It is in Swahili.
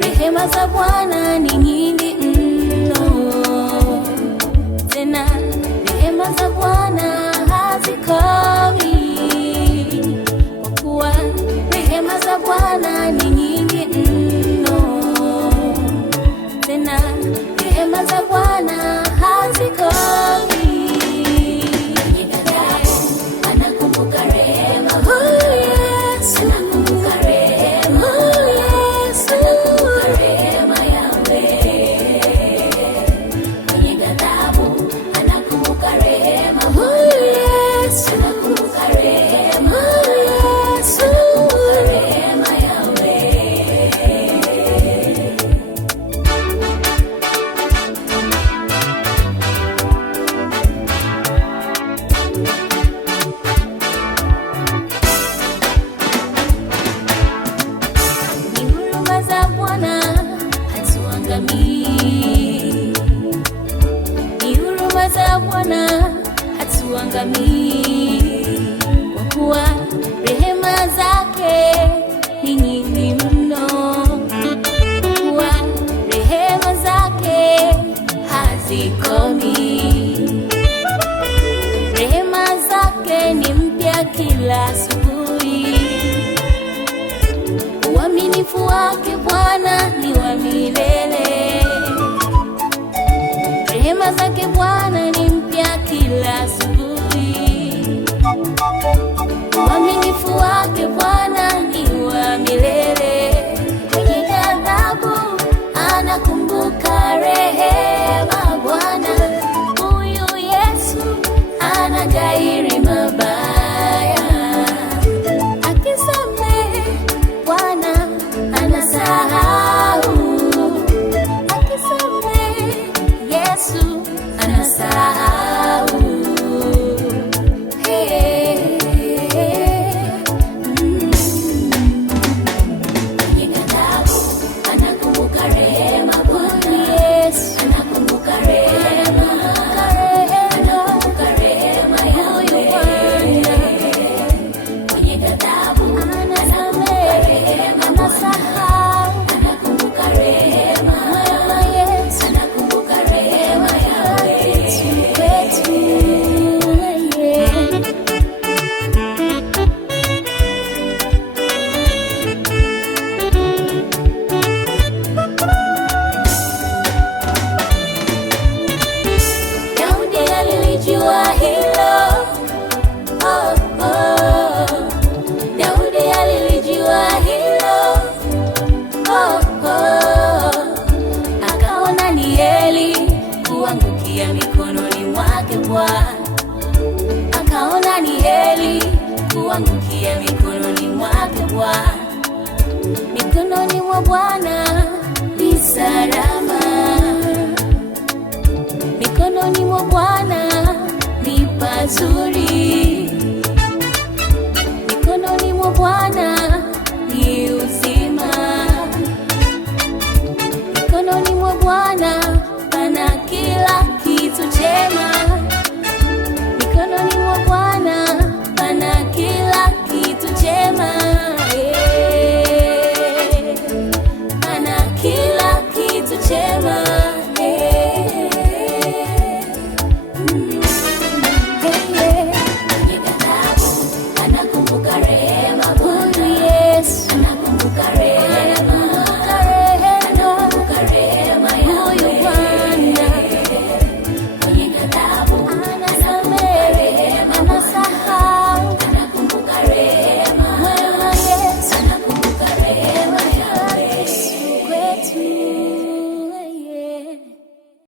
Rehema za Bwana ni nyingi mno, tena rehema za Bwana hazikomi. Kwa kuwa rehema za Bwana ni nyingi mno, tena rehema za Bwana hazikomi. Anakumbuka rehema, oh Yesu, anakumbuka rehema, oh Yesu, anakumbuka rehema yawe. Kwenye ghadhabu anakumbuka rehema, oh Yesu, anakumbuka rehema, oh Yesu, anakumbuka rehema yawe. Ni huruma za Bwana hatuangamii, ni huruma za Bwana hatuangamii, kwa kuwa rehema zake ni nyingi mno, kwa kuwa rehema zake hazikomi. Rehema zake ni mpya kila asubuhi, uaminifu wake Bwana ni wa milele. Rehema zake Bwana ni mpya kila asubuhi, uaminifu wake Bwana ni wa milele. Kwenye ghadhabu anakumbuka rehema Bwana. Huyu Yesu anaghairi mabaya, akisamehe Bwana anasahau, akisamehe Yesu anasahau. Hey, kwenye ghadhabu anakumbuka rehema Bwana. Yesu anakumbuka rehema, anakumbuka rehema yawe. Kwenye ghadhabu anakumbuka rehema, anasahau, anakumbuka rehema. Yesu anakumbuka rehema yawe. Wetu, yeah. Daudi alilijua hilo, oh, oh. Daudi alilijua hilo, oh, oh. Akaona ni heri kuangukia mikononi mwake Bwana, akaona ni heri kuangukia mikononi mwake Bwana. Mikononi mwa Bwana ni salama, mikononi mwa Bwana ni pazuri.